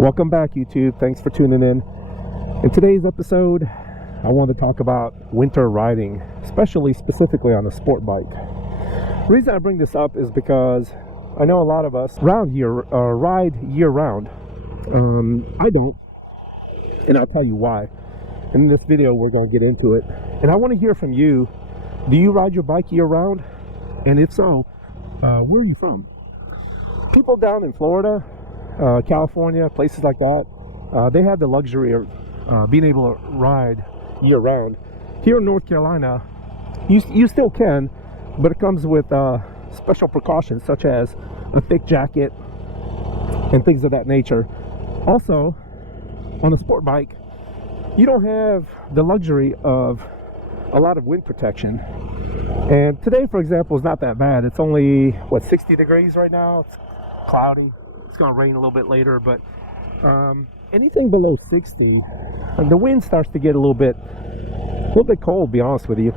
Welcome back, YouTube. Thanks for tuning in. In today's episode, I want to talk about winter riding, specifically on a sport bike. The reason I bring this up is because I know a lot of us ride year-round. I don't, and I'll tell you why. In this video, we're going to get into it. And I want to hear from you. Do you ride your bike year-round? And if so, where are you from? People down in Florida, California, places like that, they have the luxury of being able to ride year-round. Here in North Carolina, you still can, but it comes with special precautions such as a thick jacket and things of that nature. Also, on a sport bike, you don't have the luxury of a lot of wind protection. And today, for example, is not that bad. It's only, 60 degrees right now. It's cloudy. It's going to rain a little bit later, but anything below 60, the wind starts to get a little bit cold, to be honest with you.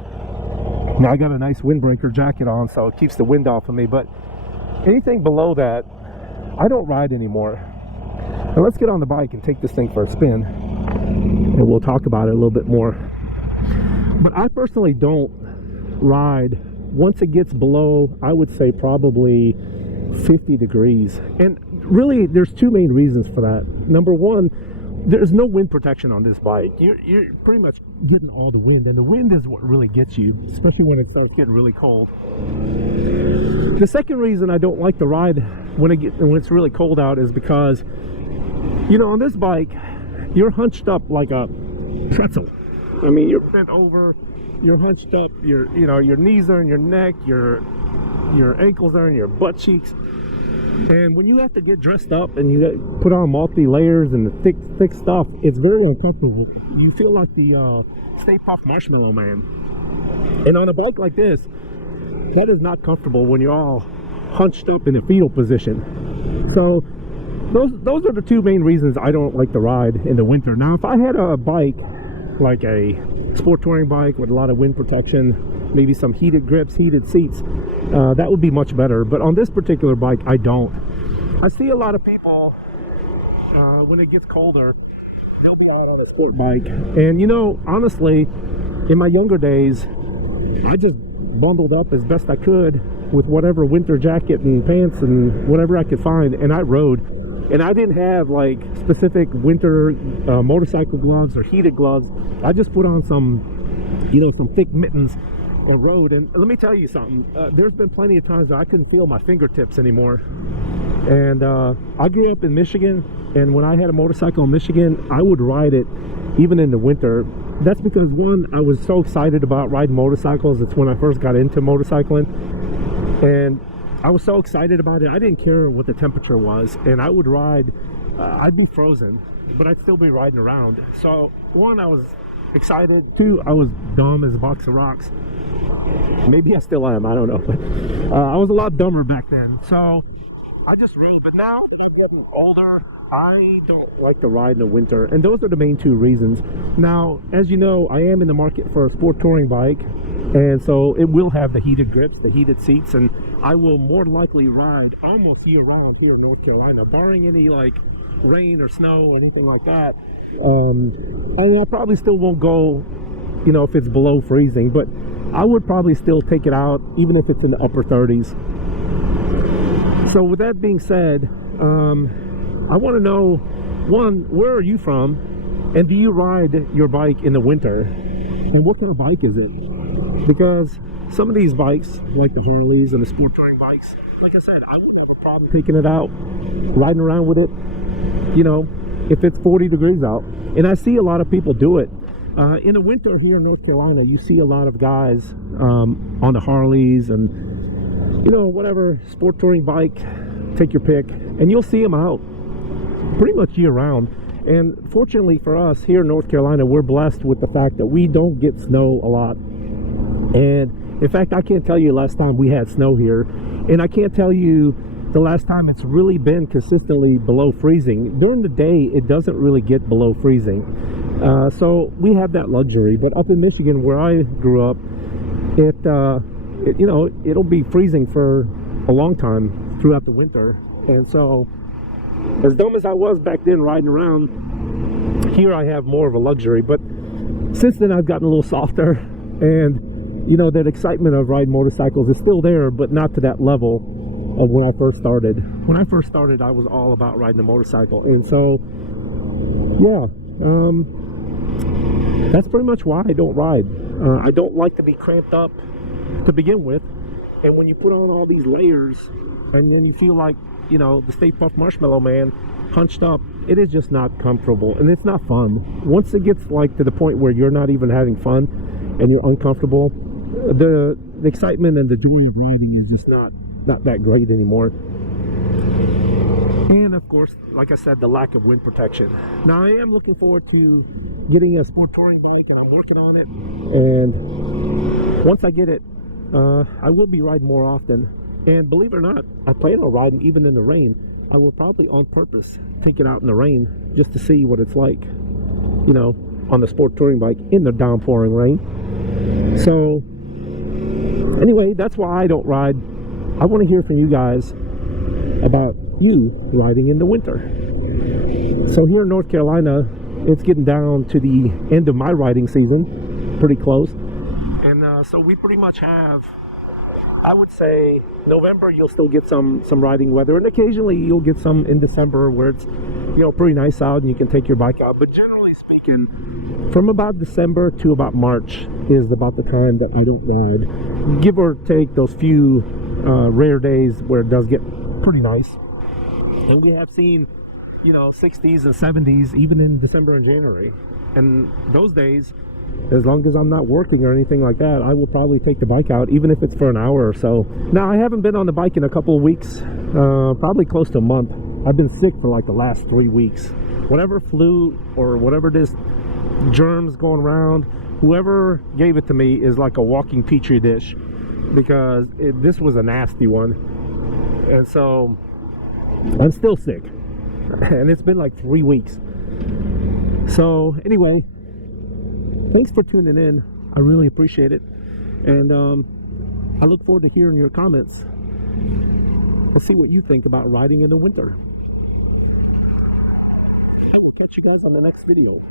Now, I got a nice windbreaker jacket on, so it keeps the wind off of me, but anything below that, I don't ride anymore. Now, let's get on the bike and take this thing for a spin, and we'll talk about it a little bit more. But I personally don't ride once it gets below, I would say, probably 50 degrees. And really, there's two main reasons for that. Number one, there's no wind protection on this bike. You're pretty much getting all the wind, and the wind is what really gets you, especially when it starts getting really cold. The second reason I don't like to ride when it's really cold out is because, on this bike, you're hunched up like a pretzel. I mean, you're bent over, you're hunched up, your knees are in your neck, your ankles are in your butt cheeks. And when you have to get dressed up and you put on multi-layers and the thick stuff, it's very uncomfortable. You feel like the Stay Puft Marshmallow Man. And on a bike like this, that is not comfortable when you're all hunched up in a fetal position. So those are the two main reasons I don't like to ride in the winter. Now, if I had a bike like a sport touring bike with a lot of wind protection, maybe some heated grips, heated seats, that would be much better. But on this particular bike, I don't. I see a lot of people when it gets colder, they'll put on a sport bike. And honestly, in my younger days, I just bundled up as best I could with whatever winter jacket and pants and whatever I could find, and I rode. And I didn't have like specific winter motorcycle gloves or heated gloves. I just put on some thick mittens and rode. And let me tell you something, there's been plenty of times that I couldn't feel my fingertips anymore. And I grew up in Michigan, and when I had a motorcycle in Michigan, I would ride it even in the winter. That's because, one, I was so excited about riding motorcycles. It's when I first got into motorcycling, and I was so excited about it. I didn't care what the temperature was, and I would ride. I'd be frozen, but I'd still be riding around. So, one, I was excited. Two, I was dumb as a box of rocks. Maybe I still am, I don't know. But I was a lot dumber back then. So I just rode. But now that I'm getting older, I don't like to ride in the winter. And those are the main two reasons. Now, as you know, I am in the market for a sport touring bike. And so it will have the heated grips, the heated seats, and I will more likely ride almost year-round here in North Carolina, barring any rain or snow or anything like that. And I probably still won't go, if it's below freezing, but I would probably still take it out, even if it's in the upper 30s. So with that being said, I want to know, one, where are you from, and do you ride your bike in the winter, and what kind of bike is it? Because some of these bikes, like the Harleys and the sport touring bikes, like I said, I don't have a problem taking it out, riding around with it, if it's 40 degrees out. And I see a lot of people do it. In the winter here in North Carolina, you see a lot of guys on the Harleys and, whatever sport touring bike, take your pick, and you'll see them out pretty much year-round. And fortunately for us here in North Carolina, we're blessed with the fact that we don't get snow a lot. And in fact, I can't tell you last time we had snow here, and I can't tell you the last time it's really been consistently below freezing. During the day, it doesn't really get below freezing. So we have that luxury. But up in Michigan, where I grew up, it'll be freezing for a long time throughout the winter. And so as dumb as I was back then riding around, here I have more of a luxury. But since then I've gotten a little softer, and you know, that excitement of riding motorcycles is still there, but not to that level of when I first started. When I first started, I was all about riding a motorcycle, and so yeah, that's pretty much why I don't ride. I don't like to be cramped up to begin with, and when you put on all these layers and then you feel like, you know, the Stay Puft Marshmallow Man hunched up, it is just not comfortable, and it's not fun. Once it gets like to the point where you're not even having fun and you're uncomfortable, the excitement and the joy of riding is just not that great anymore. And of course, like I said, the lack of wind protection. Now I am looking forward to getting a sport touring bike, and I'm working on it, and once I get it, I will be riding more often. And believe it or not, I plan on riding even in the rain. I will probably on purpose take it out in the rain just to see what it's like, you know, on the sport touring bike in the downpouring rain. So anyway, that's why I don't ride. I want to hear from you guys about you riding in the winter. So here in North Carolina, it's getting down to the end of my riding season, pretty close. And so we pretty much have, I would say, November you'll still get some riding weather, and occasionally you'll get some in December where it's, you know, pretty nice out and you can take your bike out. But generally speaking, from about December to about March is about the time that I don't ride, give or take those few rare days where it does get pretty nice. And we have seen, you know, 60s and 70s even in December and January, and those days, as long as I'm not working or anything like that, I will probably take the bike out, even if it's for an hour or so. Now, I haven't been on the bike in a couple of weeks, probably close to a month. I've been sick for like the last 3 weeks. Whatever flu or whatever it is, germs going around, whoever gave it to me is like a walking petri dish, because this was a nasty one. And so I'm still sick, and it's been like 3 weeks. So anyway, thanks for tuning in. I really appreciate it, and I look forward to hearing your comments and see what you think about riding in the winter. I will catch you guys on the next video.